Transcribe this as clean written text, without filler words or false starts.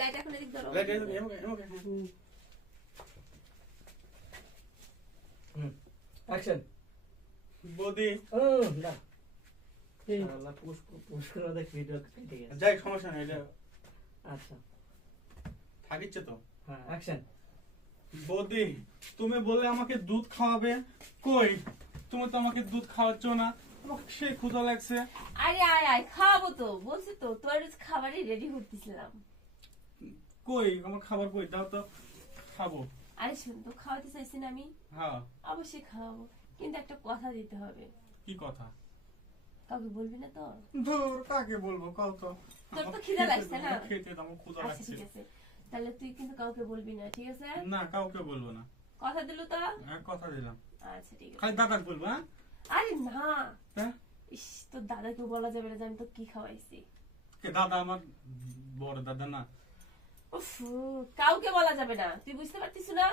Light এখন এদিক ধরো। লাইট এমকে অ্যাকশন। বৌদি না আল্লাহ পুশ করে দেখ ভিডিও কেটে গেছে। যাই সমস্যা নেই, এটা আচ্ছা থাকিচ্ছে তো। হ্যাঁ অ্যাকশন। বৌদি তুমি বললে আমাকে দুধ খাওয়াবে, কই তুমি তো আমাকে দুধ খাওয়াচ্ছ না, আমাকে সেই ক্ষুধা লাগছে। আরে আয় আয় খাওয়াবো তো, বলছি তো তোর খাবারই রেডি করতেছিলাম। কই আমার খাবার কই, দাও তো খাবো। আরে শুন তো, খাওয়াতে চাইছি না আমি? হ্যাঁ অবশ্যই খাওয়াবো, কিন্তু একটা কথা দিতে হবে। কি কথা? কাউকে বলবি না তো? ধুর কাকে বলবো কও তো। তোর তো খিদে লাগছে না? খেতে দাও, আমার ক্ষুধা আচ্ছা লাগছে। ঠিক আছে, তাহলে তুই কিন্তু কাউকে বলবি না, ঠিক আছে? না কাউকে বলবো না। কথা দিলু তো? হ্যাঁ কথা দিলাম। আচ্ছা ঠিক আছে। খালি দাদাকে বলবো। হ্যাঁ আরে না, হ্যাঁ ইস তোর দাদাকে বলা যাবে না যে আমি তো কি খাওয়াইছি। কে দাদা? আমার বড় দাদা না। উফ, কাউকে বলা যাবে না, তুই বুঝতে পারতিস না?